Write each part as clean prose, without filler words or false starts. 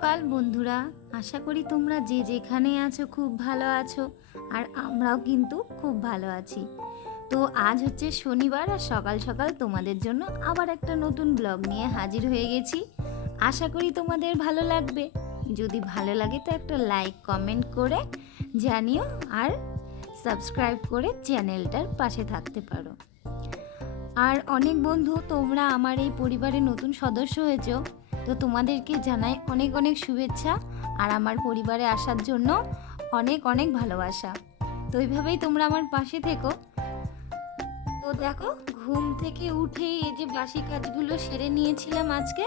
সকাল বন্ধুরা, আশা করি তোমরা যে যেখানে আছো খুব ভালো আছো। আর আমরাও কিন্তু খুব ভালো আছি। তো আজ হচ্ছে শনিবার, আর সকাল সকাল তোমাদের জন্য আবার একটা নতুন ব্লগ নিয়ে হাজির হয়ে গেছি। আশা করি তোমাদের ভালো লাগবে। যদি ভালো লাগে তো একটা লাইক কমেন্ট করে জানিও, আর সাবস্ক্রাইব করে চ্যানেলটার পাশে থাকতে পারো। আর অনেক বন্ধু তোমরা আমার এই পরিবারের নতুন সদস্য হয়েছো, তো তোমাদেরকে জানাই অনেক অনেক শুভেচ্ছা আর আমার পরিবারে আসার জন্য অনেক অনেক ভালোবাসা। তো এইভাবেই তোমরা আমার পাশে থেকো। তো দেখো, ঘুম থেকে উঠেই এই যে বাসি কাজগুলো সেরে নিয়েছিলাম। আজকে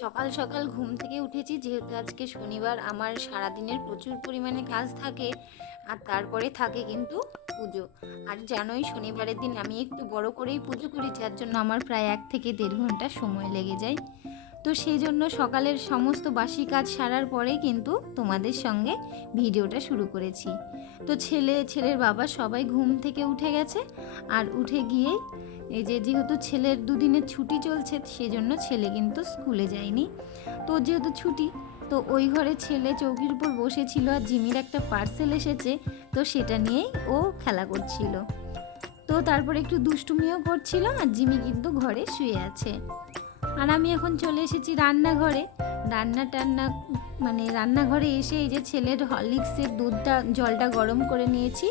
সকাল সকাল ঘুম থেকে উঠেছি, যেহেতু আজকে শনিবার আমার সারাদিনের প্রচুর পরিমাণে কাজ থাকে, আর তারপরে থাকে কিন্তু পুজো। আর জানোই শনিবারের দিন আমি একটু বড় করেই পুজো করি, যার জন্য আমার প্রায় 1 থেকে 1.5 ঘন্টা সময় লেগে যায়। তো সেই জন্য সকালের সমস্ত বাসি কাজ সারার পরেই কিন্তু তোমাদের সঙ্গে ভিডিওটা শুরু করেছি। তো ছেলের বাবা সবাই ঘুম থেকে উঠে গেছে, আর উঠে গিয়ে এই যে যেহেতু ছেলের দুদিনের ছুটি চলছে, সেজন্য ছেলে কিন্তু স্কুলে যায়নি। তো যেহেতু ছুটি, তো ওই ঘরে ছেলে চৌকির উপর বসেছিল, আর জিমির একটা পার্সেল এসেছে, তো সেটা নিয়েই ও খেলা করছিল। তো তারপরে একটু দুষ্টুমিও করছিল, আর জিমি কিন্তু ঘরে শুয়ে আছে। আর আমি এখন চলে এসেছি রান্নাঘরে। রান্নাঘরে এসে এই যে ছেলের হরলিক্সের জলটা গরম করে নিয়েছি।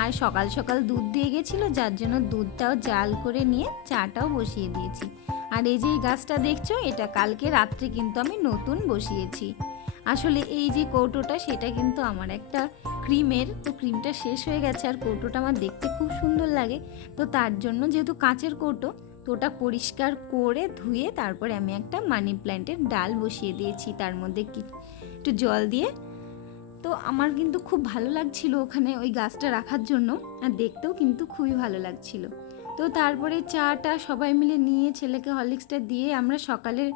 আর সকাল সকাল দুধ দিয়ে গেছিলো, যার জন্য দুধটাও জাল করে নিয়ে চাটাও বসিয়ে দিয়েছি। আর এই যে এই গাছটা দেখছো, এটা কালকে রাত্রে কিন্তু আমি নতুন বসিয়েছি। আসলে এই যে কৌটোটা, সেটা কিন্তু আমার একটা ক্রিমের, তো ক্রিমটা শেষ হয়ে গেছে, আর কৌটোটা আমার দেখতে খুব সুন্দর লাগে। তো তার জন্য, যেহেতু কাঁচের কৌটো, তো ওটা পরিষ্কার করে ধুয়ে তারপরে আমি একটা মানি প্ল্যান্টের ডাল বসিয়ে দিয়েছি, তার মধ্যে একটু জল দিয়ে। তো আমার কিন্তু খুব ভালো লাগছিল ওখানে ওই গাছটা রাখার জন্য, আর দেখতেও কিন্তু খুবই ভালো লাগছিল। তো তারপরে চাটা সবাই মিলে নিয়ে ছেলেকে হরলিক্সটা দিয়ে আমরা সকালের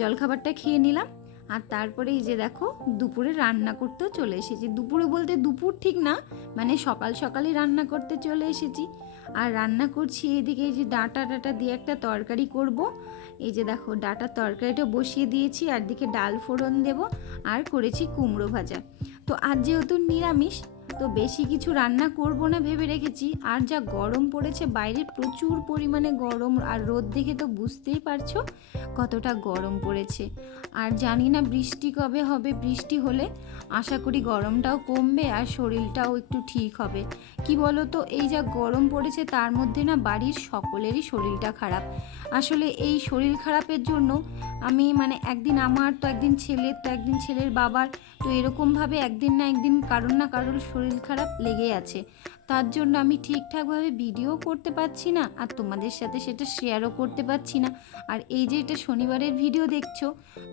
জলখাবারটা খেয়ে নিলাম। আর তারপরে এই যে দেখো, দুপুরে রান্না করতেও চলে এসেছি। দুপুরে বলতে দুপুর ঠিক না, মানে সকাল সকালই রান্না করতে চলে এসেছি। আর রান্না করছি এদিকে, এই যে ডাঁটা দিয়ে একটা তরকারি করব। এই যে দেখো, ডাঁটার তরকারিটা বসিয়ে দিয়েছি, আর দিকে ডাল ফোড়ন দেব, আর করেছি কুমড়ো ভাজা। তো আজ যেহেতু নিরামিষ, তো বেশি কিছু রান্না করব না ভেবে রেখেছি। আর যা গরম পড়েছে বাইরে, প্রচুর পরিমাণে গরম, আর রোদ দেখে তো বুঝতেই পারছো কতটা গরম পড়েছে। আর জানি না বৃষ্টি কবে হবে, বৃষ্টি হলে আশা করি গরমটাও কমবে আর শরীরটাও একটু ঠিক হবে। কি বলো তো, এই যা গরম পড়েছে তার মধ্যে না বাড়ির সকলেরই শরীরটা খারাপ। আসলে এই শরীর খারাপের জন্য আমি একদিন আমার, তো একদিন ছেলের, তো একদিন ছেলের বাবার, তো এরকমভাবে একদিন না একদিন কারোর না কারোর শরীর খারাপ লেগেই আছে। তার জন্য আমি ঠিকঠাকভাবে ভিডিও করতে পারছি না, আর তোমাদের সাথে সেটা শেয়ারও করতে পারছি না। আর এই যে এটা শনিবারের ভিডিও দেখছো,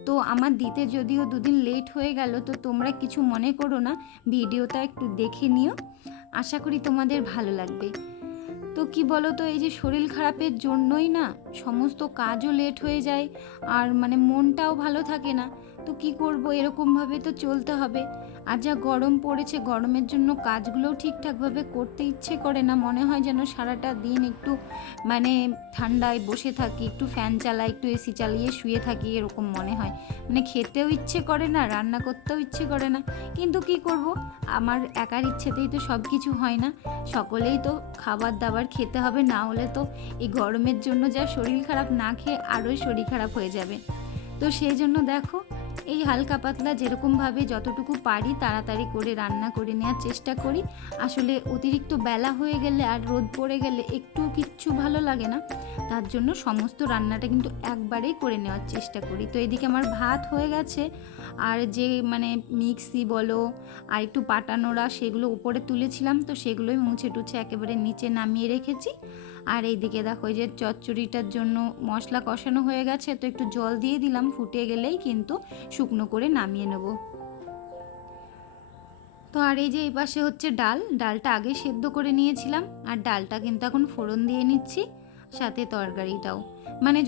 তো আমার দিতে যদিও 2 দিন লেট হয়ে গেল, তো তোমরা কিছু মনে করো না, ভিডিওটা একটু দেখে নিও, আশা করি তোমাদের ভালো লাগবে। তো কি বলো তো, এই যে শরীর খারাপের জন্যই না সমস্ত কাজও লেট হয়ে যায়, আর মনটাও ভালো থাকে না। তো কি করব, এরকমভাবে তো চলতে হবে। আর যা গরম পড়েছে, গরমের জন্য কাজগুলোও ঠিকঠাকভাবে করতে ইচ্ছে করে না, মনে হয় যেন সারাটা দিন একটু ঠান্ডায় বসে থাকি, একটু ফ্যান চালাই, একটু এসি চালিয়ে শুয়ে থাকি, এরকম মনে হয়। খেতেও ইচ্ছে করে না, রান্না করতেও ইচ্ছে করে না। কিন্তু কি করব, আমার একার ইচ্ছেতেই তো সব কিছু হয় না, সকলেই তো খাবার দাবার খেতে হবে, না হলে তো এই গরমের জন্য যা শরীর খারাপ, না খেয়ে আরোই শরীর খারাপ হয়ে যাবে। তো সেই জন্য দেখো, এই হালকা পাতলা যেরকমভাবে যতটুকু পারি তাড়াতাড়ি করে রান্না করে নেওয়ার চেষ্টা করি। আসলে অতিরিক্ত বেলা হয়ে গেলে আর রোদ পড়ে গেলে একটু কিচ্ছু ভালো লাগে না, তার জন্য সমস্ত রান্নাটা কিন্তু একবারেই করে নেওয়ার চেষ্টা করি। তো এদিকে আমার ভাত হয়ে গেছে, আর যে মিক্সি বলো আর একটু পাটানোড়া, সেগুলো উপরে তুলেছিলাম, তো সেগুলোই মুছে টুছে একেবারে নিচে নামিয়ে রেখেছি। আর এইদিকে দেখো, এই যে চচ্চড়িটার জন্য মশলা কষানো হয়ে গেছে, তো একটু জল দিয়ে দিলাম, ফুটে গেলেই কিন্তু শুকনো করে নামিয়ে নেব। তো আর এই যে এই পাশে হচ্ছে ডালটা আগে সেদ্ধ করে নিয়েছিলাম, আর ডালটা কিন্তু এখন ফোড়ন দিয়ে নিচ্ছি, সাথে তরকারিটাও।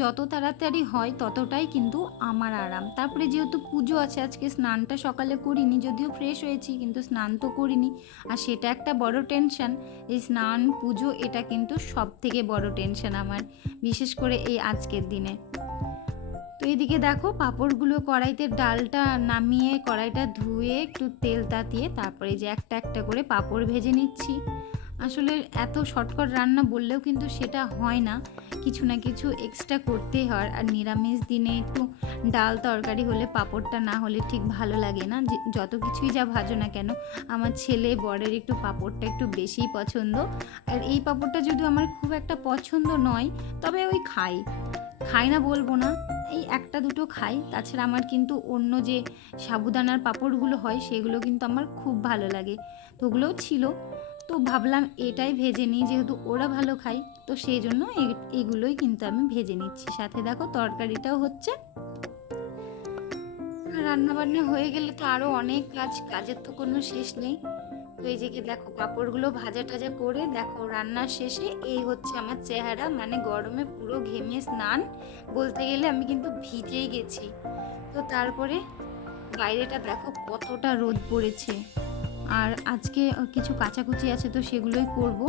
যত তাড়াতাড়ি হয় ততটাই কিন্তু আমার আরাম। তারপরে যেহেতু পুজো আছে, আজকে স্নানটা সকালে করিনি, যদিও ফ্রেশ হয়েছি কিন্তু স্নান তো করিনি, আর সেটা একটা বড় টেনশন। এই স্নান পুজো এটা কিন্তু সব থেকে বড় টেনশন আমার, বিশেষ করে এই আজকের দিনে। তো এদিকে দেখো পাঁপড়গুলো কড়াইতে, ডালটা নামিয়ে কড়াইটা ধুয়ে একটু তেল তাতিয়ে তারপরে যে একটা একটা করে পাঁপড় ভেজে নিচ্ছি। আসলে এত শর্টকাট রান্না বললেও কিন্তু সেটা হয় না, কিছু না কিছু এক্সট্রা করতেই হয়। আর নিরামিষ দিনে একটু ডাল তরকারি হলে পাঁপড়টা না হলে ঠিক ভালো লাগে না। যত কিছুই যা ভাজো না কেন, আমার ছেলে বরের একটু পাঁপড়টা একটু বেশিই পছন্দ। আর এই পাঁপড়টা যদিও আমার খুব একটা পছন্দ নয়, তবে ওই খাই না বলবো না, এই একটা দুটো খাই। তাছাড়া আমার কিন্তু অন্য যে সাবুদানার পাঁপড়গুলো হয় সেগুলো কিন্তু আমার খুব ভালো লাগে। তো ওগুলোও ছিল, তো ভাবলাম এটাই ভেজে নিই, যেহেতু ওরা ভালো খায়, তো সেই জন্য এগুলোই কিন্তু আমি ভেজে নিচ্ছি। সাথে দেখো তরকারিটাও হচ্ছে। রান্না বান্না হয়ে গেলে তো আরও অনেক কাজের তো কোনো শেষ নেই। তো এই যে দেখো পাঁপড়গুলো ভাজা টাজা করে দেখো রান্নার শেষে এই হচ্ছে আমার চেহারা, মানে গরমে পুরো ঘেমে স্নান বলতে গেলে আমি কিন্তু ভিজেই গেছি। তো তারপরে বাইরেটা দেখো কতটা রোদ পড়েছে, আর আজকে কিছু কাচাকুচি আছে তো সেগুলোই করব।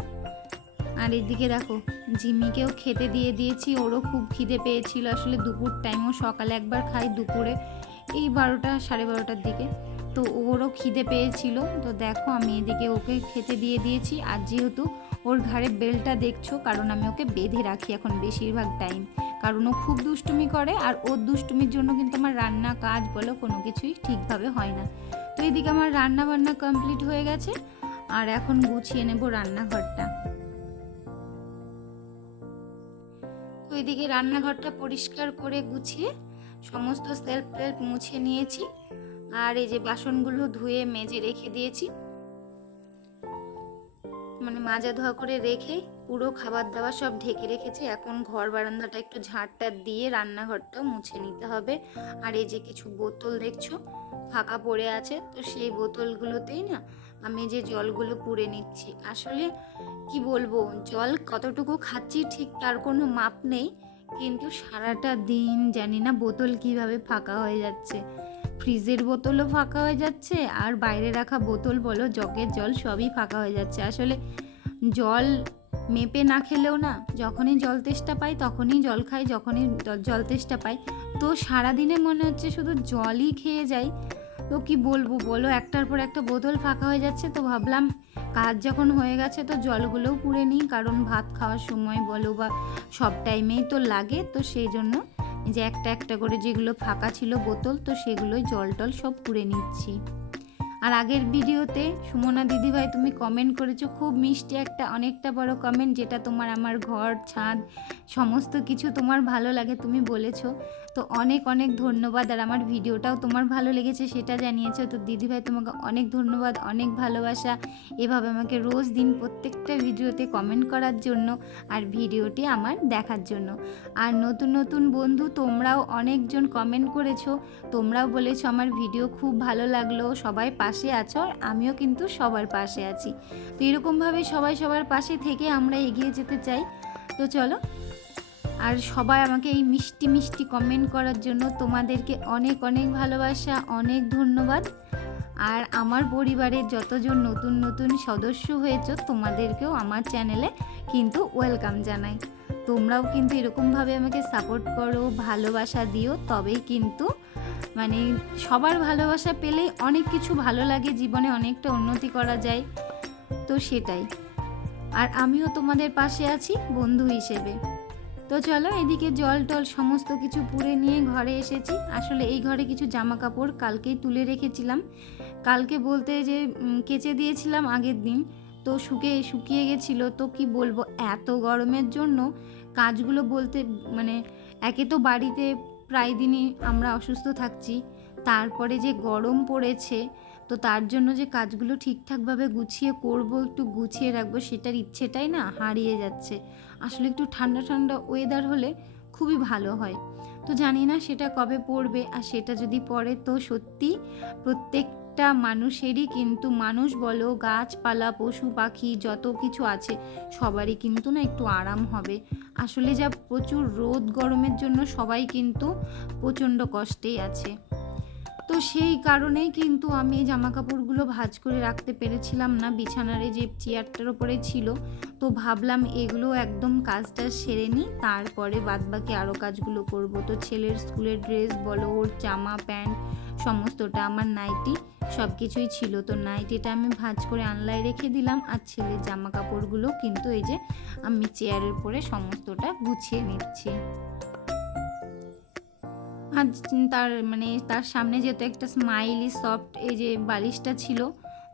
আর এদিকে দেখো ঝিমিকেও খেতে দিয়ে দিয়েছি, ওরও খুব খিদে পেয়েছিল। আসলে দুপুর টাইমও সকালে একবার খাই, দুপুরে এই 12টা সাড়ে 12টার দিকে, তো ওরও খিদে পেয়েছিল। তো দেখো আমি এদিকে ওকে খেতে দিয়ে দিয়েছি। আর যেহেতু ওর ঘাড়ে বেল্টটা দেখছো, কারণ আমি ওকে বেঁধে রাখি এখন বেশিরভাগ টাইম, কারণ ও খুব দুষ্টুমি করে। আর ওর দুষ্টুমির জন্য কিন্তু আমার রান্না কাজ বলো কোনো কিছুই ঠিকভাবে হয় না। তো এদিকে আমার রান্না বান্না কমপ্লিট হয়ে গেছে, আর এখন গুছিয়ে নেব রান্নাঘরটা। তো এদিকে রান্নাঘরটা পরিষ্কার করে গুছিয়ে সমস্ত সেলফ মুছে নিয়েছি। আর এই যে বাসনগুলো ধুয়ে মেজে রেখে দিয়েছি, মানে মাজা ধোয়া করে রেখে পুরো খাবার দাবার সব ঢেকে রেখেছি। এখন ঘর বারান্দাটা একটু ঝাঁটটা দিয়ে রান্নাঘরটাও মুছে নিতে হবে। আর এই যে কিছু বোতল দেখছো ফাঁকা পড়ে আছে, তো সেই বোতলগুলোতেই না আমি যে জলগুলো পুড়ে নিচ্ছি। আসলে কি বলবো, জল কতটুকু খাচ্ছি ঠিক তার কোনো মাপ নেই, কিন্তু সারাটা দিন জানি না বোতল কিভাবে ফাঁকা হয়ে যাচ্ছে। ফ্রিজের বোতলও ফাঁকা হয়ে যাচ্ছে, আর বাইরে রাখা বোতল বলো জগের জল সবই ফাঁকা হয়ে যাচ্ছে। আসলে জল মেপে না খেলেও না, যখনই জল তেষ্টা পাই তখনই জল খাই, যখনই জল তেষ্টা পাই তো সারাদিনে মনে হচ্ছে শুধু জলই খেয়ে যাই। তো কি বলবো বলো, একটার পর একটা বোতল ফাঁকা হয়ে যাচ্ছে। তো ভাবলাম কাজ যখন হয়ে গেছে তো জলগুলোও পুড়ে নিই, কারণ ভাত খাওয়ার সময় বলো বা সব টাইমেই তো লাগে। তো সেই জন্য যে একটা একটা করে যেগুলো ফাঁকা ছিল বোতল, তো সেগুলোই জল টল সব পুড়ে নিচ্ছি। আর আগের ভিডিওতে সুমনা দিদিভাই তুমি কমেন্ট করেছো, খুব মিষ্টি একটা অনেকটা বড় কমেন্ট, যেটা তোমার আমার ঘর ছাদ সমস্ত কিছু তোমার ভালো লাগে তুমি বলেছো। তো অনেক অনেক ধন্যবাদ। আর আমার ভিডিওটাও তোমার ভালো লেগেছে সেটা জানিয়েছো। তো দিদিভাই তোমাকে অনেক ধন্যবাদ, অনেক ভালোবাসা এভাবে আমাকে রোজ দিন প্রত্যেকটা ভিডিওতে কমেন্ট করার জন্য আর ভিডিওটি আমার দেখার জন্য। আর নতুন নতুন বন্ধু তোমরাও অনেকজন কমেন্ট করেছো, তোমরাও বলেছো আমার ভিডিও খুব ভালো লাগলো, সবাই পাশে আছো। আর আমিও কিন্তু সবার পাশে আছি। তো এরকমভাবে সবাই সবার পাশে থেকে আমরা এগিয়ে যেতে চাই। তো চলো, আর সবাই আমাকে এই মিষ্টি মিষ্টি কমেন্ট করার জন্য তোমাদেরকে অনেক অনেক ভালোবাসা, অনেক ধন্যবাদ। আর আমার পরিবারের যতজন নতুন নতুন সদস্য হয়েছো তোমাদেরকেও আমার চ্যানেলে কিন্তু ওয়েলকাম জানাই। তোমরাও কিন্তু এরকমভাবে আমাকে সাপোর্ট করো, ভালোবাসা দিও, তবেই কিন্তু মানে সবার ভালোবাসা পেলেই অনেক কিছু ভালো লাগে, জীবনে অনেকটা উন্নতি করা যায়। তো সেটাই, আর আমিও তোমাদের পাশে আছি বন্ধু হিসেবে। তো চলো, এদিকে জল টল সমস্ত কিছু পুড়ে নিয়ে ঘরে এসেছি। আসলে এই ঘরে কিছু জামা কাপড় কালকেই তুলে রেখেছিলাম, কালকে বলতে যে কেচে দিয়েছিলাম আগের দিন, তো শুকিয়ে গেছিলো। তো কি বলবো, এত গরমের জন্য কাজগুলো বলতে মানে একে তো বাড়িতে প্রায় দিনই আমরা অসুস্থ থাকছি, তারপরে যে গরম পড়েছে, তো তার জন্য যে কাজগুলো ঠিকঠাকভাবে গুছিয়ে করব, একটু গুছিয়ে রাখবো, সেটার ইচ্ছেটাই না হারিয়ে যাচ্ছে। আসলে একটু ঠান্ডা ঠান্ডা ওয়েদার হলে খুবই ভালো হয়। তো জানি না সেটা কবে পড়বে, আর সেটা যদি পড়ে তো সত্যি প্রত্যেকটা মানুষেরই কিন্তু, মানুষ বলো গাছপালা পশু পাখি যত কিছু আছে সবারই কিন্তু না একটু আরাম হবে। আসলে যা প্রচুর রোদ গরমের জন্য সবাই কিন্তু প্রচণ্ড কষ্টেই আছে। তো তো সেই কারণেই কিন্তু আমি এই জামা কাপড়গুলো ভাঁজ করে রাখতে পেরেছিলাম না, বিছানার এই যে চেয়ারটার ওপরে ছিল। তো ভাবলাম এগুলো একদম কাজটা সেরে নিই, তারপরে বাদবাকি আরও কাজগুলো করব। তো ছেলের স্কুলের ড্রেস বলো, ওর জামা প্যান্ট সমস্তটা, আমার নাইটি সব কিছুই ছিল। তো নাইটিটা আমি ভাঁজ করে আনলায় রেখে দিলাম, আর ছেলের জামা কাপড়গুলো কিন্তু এই যে আমি চেয়ারের পরে সমস্তটা গুছিয়ে নিচ্ছি। আর তার সামনে যেহেতু একটা স্মাইলি সফট এই যে বালিশটা ছিল,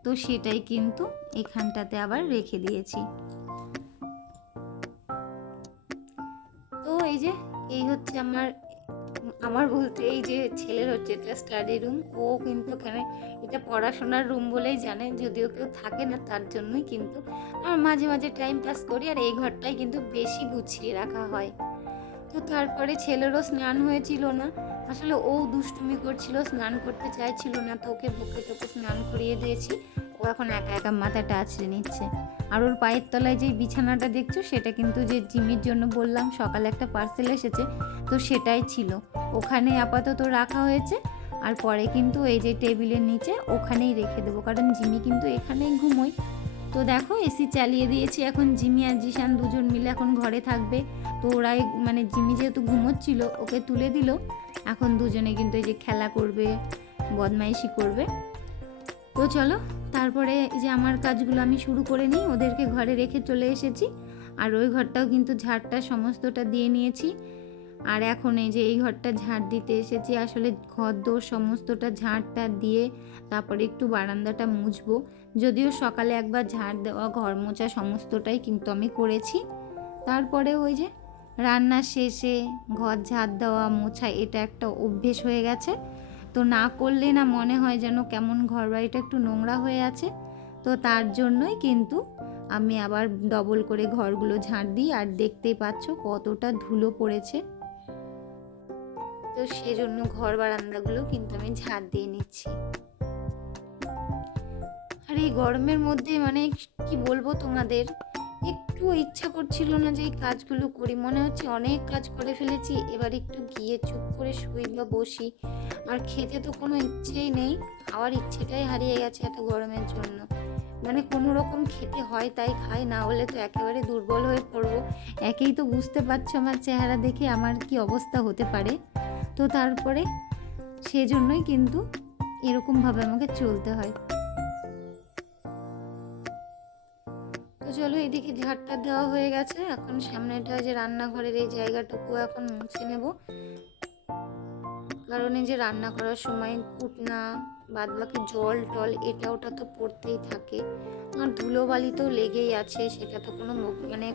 তো সেটাই কিন্তু এখানটাতে আবার রেখে দিয়েছি। তো এই হচ্ছে আমার বলতে এই যে ছেলের হচ্ছে এটা স্টাডি রুম। ও কিন্তু এখানে এটা পড়াশোনার রুম বলেই জানে, যদিও কেউ থাকে না তার জন্যই কিন্তু আমার মাঝে মাঝে টাইম পাস করি। আর এই ঘরটাই কিন্তু বেশি গুছিয়ে রাখা হয়। তো তারপরে ছেলেরও স্নান হয়েছিল না, আসলে ও দুষ্টুমি করছিল, স্নান করতে চাইছিল না, তো ওকে বকে তোকে স্নান করিয়ে দিয়েছি। ও এখন একা একা মাথাটা আছড়ে নিচ্ছে। আর ওর পায়ের তলায় যে বিছানাটা দেখছো সেটা কিন্তু যে জিমির জন্য বললাম সকালে একটা পার্সেল এসেছে, তো সেটাই ছিল, ওখানে আপাতত রাখা হয়েছে। আর পরে কিন্তু এই যে টেবিলের নিচে ওখানেই রেখে দেবো, কারণ জিমি কিন্তু এখানেই ঘুমোয়। তো দেখো এসি চালিয়ে দিয়েছি, এখন জিমি আর জিশান দুজন মিলে এখন ঘরে থাকবে। তো ওরাই জিমি যেহেতু ঘুমোচ্ছিল ওকে তুলে দিল, এখন দুজনে কিন্তু এই যে খেলা করবে, বদমাইশি করবে। তো চলো তারপরে এই যে আমার কাজগুলো আমি শুরু করে নিই, ওদেরকে ঘরে রেখে চলে এসেছি। আর ওই ঘরটাও কিন্তু ঝাড়টা সমস্তটা দিয়ে নিয়েছি। আর এখন এই যে এই ঘরটা ঝাড় দিতে এসেছি, আসলে ঘর দোর সমস্তটা ঝাড়টা দিয়ে তারপরে একটু বারান্দাটা মুছবো। যদিও সকালে একবার ঝাড় দেওয়া, ঘর মোছা সমস্তটাই কিন্তু আমি করেছি। তারপরে ওই যে রান্না শেষে ঘর ঝাড় দেওয়া মোছা এটা একটা অভ্যেস হয়ে গেছে। তো না করলে না মনে হয় যেন কেমন ঘর বাড়িটা একটু নোংরা হয়ে আছে। তো তার জন্যই কিন্তু আমি আবার ডবল করে ঘরগুলো ঝাড় দিই। আর দেখতেই পাচ্ছ কতটা ধুলো পড়েছে, তো সেজন্য ঘর বারান্দাগুলো কিন্তু আমি ঝাড় দিয়ে নিচ্ছি। আর এই গরমের মধ্যে কি বলবো তোমাদের, একটু ইচ্ছা করছিল না যে এই কাজগুলো করি, মনে হচ্ছে অনেক কাজ করে ফেলেছি, এবার একটু গিয়ে চুপ করে শুই বা বসি। আর খেতে তো কোনো ইচ্ছেই নেই, খাওয়ার ইচ্ছেটাই হারিয়ে গেছে এত গরমের জন্য। কোনো রকম খেতে হয় তাই খাই, না হলে তো একেবারে দুর্বল হয়ে পড়বো। একেই তো বুঝতে পারছো আমার চেহারা দেখে আমার কি অবস্থা হতে পারে। তো তারপরে সেজন্যই কিন্তু এরকমভাবে আমাকে চলতে হয়। তো চলো এদিকে ঝাড়টা দেওয়া হয়ে গেছে, এখন সামনেটা যে রান্নাঘরের এই জায়গাটুকু এখন মুছে নেব, কারণ এই যে রান্না করার সময় কুটনা বাদ বাকি জল টল এটা ওটা তো পড়তেই থাকে। আর ধুলোবালি তো লেগেই আছে, সেটা তো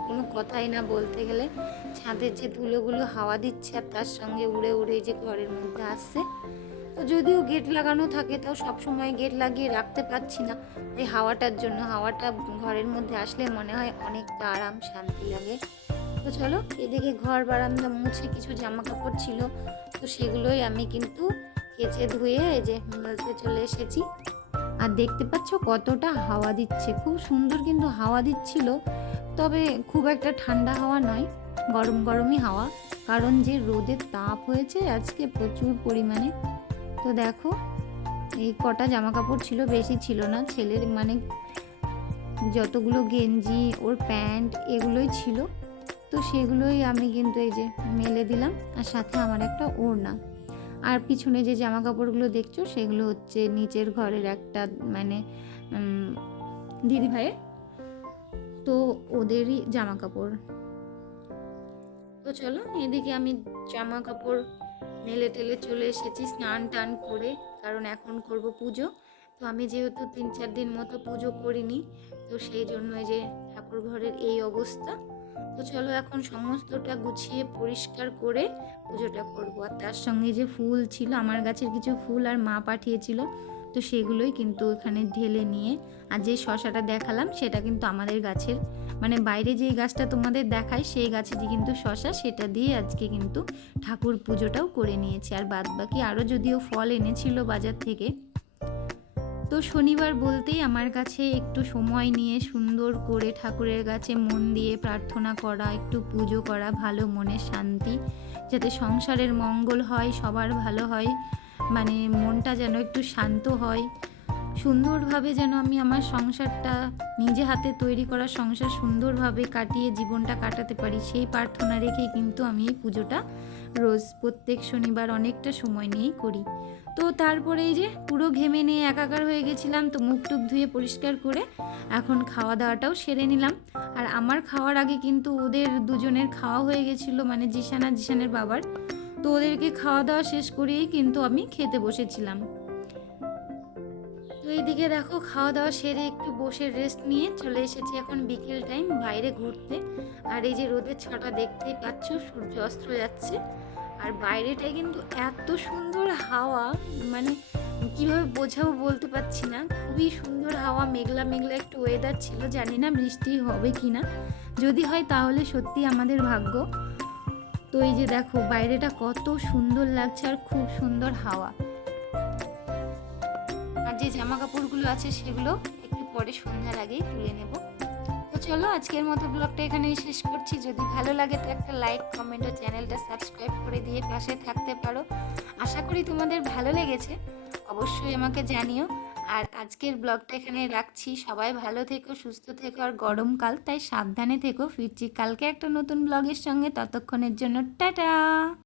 কোনো কথাই না বলতে গেলে। ছাদের যে ধুলোগুলো হাওয়া দিচ্ছে আর তার সঙ্গে উড়ে উড়ে যে ঘরের মধ্যে আসছে। তো যদিও গেট লাগানো থাকে, তাও সবসময় গেট লাগিয়ে রাখতে পারছি না এই হাওয়াটার জন্য। হাওয়াটা ঘরের মধ্যে আসলে মনে হয় অনেকটা আরাম শান্তি লাগে। তো চলো এদিকে ঘর বারান্দা মুছে কিছু জামা কাপড় ছিল, তো সেগুলোই আমি কিন্তু কেচে ধুয়ে এই যে মেলতে চলে এসেছি। আর দেখতে পাচ্ছ কতটা হাওয়া দিচ্ছে, খুব সুন্দর কিন্তু হাওয়া দিচ্ছিল, তবে খুব একটা ঠান্ডা হাওয়া নয়, গরম গরমই হাওয়া, কারণ যে রোদের তাপ হয়েছে আজকে প্রচুর পরিমাণে। তো দেখো এই কটা জামা কাপড় ছিল, বেশি ছিল না, ছেলের যতগুলো গেঞ্জি ওর প্যান্ট এগুলোই ছিল, তো সেগুলোই আমি কিন্তু এই যে মেলে দিলাম, আর সাথে আমার একটা ওড়না। আর পিছনে যে জামা কাপড়গুলো দেখছো সেগুলো হচ্ছে নিচের ঘরের একটা দিদি ভাইয়ের, তো ওদেরই জামা কাপড়। তো চলো এদিকে আমি জামা কাপড় মেলে টেলে চলে এসেছি স্নান টান করে, কারণ এখন করব পুজো। তো আমি যেহেতু 3-4 দিন মতো পুজো করিনি, তো সেই জন্য যে ঠাকুর ঘরের এই অবস্থা। তো চলো এখন সমস্তটা গুছিয়ে পরিষ্কার করে পুজোটা করব। আর তার সঙ্গে যে ফুল ছিল, আমার গাছের কিছু ফুল আর মা পাঠিয়েছিল, তো সেগুলোই কিন্তু এখানে ঢেলে নিয়ে, আর যে শশাটা দেখালাম সেটা কিন্তু আমাদের গাছের, বাইরে যেই গাছটা তোমাদের দেখায় সেই গাছেরই কিন্তু শশা, সেটা দিয়ে আজকে কিন্তু ঠাকুর পুজোটাও করে নিয়েছি। আর বাদ বাকি আরও যদিও ফল এনেছিল বাজার থেকে। তো শনিবার বলতেই আমার কাছে একটু সময় নিয়ে সুন্দর করে ঠাকুরের কাছে মন দিয়ে প্রার্থনা করা, একটু পুজো করা, ভালো মনের শান্তি, যাতে সংসারের মঙ্গল হয়, সবার ভালো হয়, মানে মনটা যেন একটু শান্ত হয়, সুন্দরভাবে যেন আমি আমার সংসারটা, নিজে হাতে তৈরি করা সংসার সুন্দরভাবে কাটিয়ে জীবনটা কাটাতে পারি, সেই প্রার্থনা রেখেই কিন্তু আমি এই পুজোটা রোজ প্রত্যেক শনিবার অনেকটা সময় নিয়েই করি। তো তারপরে এই যে পুরো ঘেমে নিয়ে একাকার হয়ে গেছিলাম, তো মুখ টুক ধুয়ে পরিষ্কার করে এখন খাওয়া দাওয়াটাও সেরে নিলাম। আর আমার খাওয়ার আগে কিন্তু ওদের দুজনের খাওয়া হয়ে গেছিলো, মানে জিশানের বাবার। তো ওদেরকে খাওয়া দাওয়া শেষ করেই কিন্তু আমি খেতে বসেছিলাম। তো এইদিকে দেখো খাওয়া দাওয়া সেরে একটু বসে রেস্ট নিয়ে চলে এসেছি এখন বিকেল টাইম বাইরে ঘুরতে। আর এই যে রোদের ছটা দেখতেই পাচ্ছ, সূর্য অস্ত যাচ্ছে। আর বাইরেটায় কিন্তু এত সুন্দর হাওয়া, মানে কিভাবে বোঝাবো বলতে পারছি না, খুবই সুন্দর হাওয়া, মেঘলা মেঘলা একটু ওয়েদার ছিল, জানি না বৃষ্টি হবে কি না, যদি হয় তাহলে সত্যি আমাদের ভাগ্য। তো এই যে দেখো বাইরেটা কত সুন্দর লাগছে আর খুব সুন্দর হাওয়া। আর যে জামা কাপড়গুলো আছে সেগুলো একটু পরে সন্ধ্যার আগেই তুলে নেব। তো চলো আজকের মতো ব্লগটা এখানেই শেষ করছি। যদি ভালো লাগে তো একটা লাইক, কমেন্ট ও চ্যানেলটা সাবস্ক্রাইব করে দিয়ে পাশে থাকতে পারো। আশা করি তোমাদের ভালো লেগেছে, অবশ্যই আমাকে জানিও। আর আজকের ব্লগটা এখানে রাখছি। সবাই ভালো থেকো, সুস্থ থেকো, আর গরমকাল তাই সাবধানে থেকো। ফিরছি কালকে একটা নতুন ব্লগের সঙ্গে, ততক্ষণের জন্য টাটা।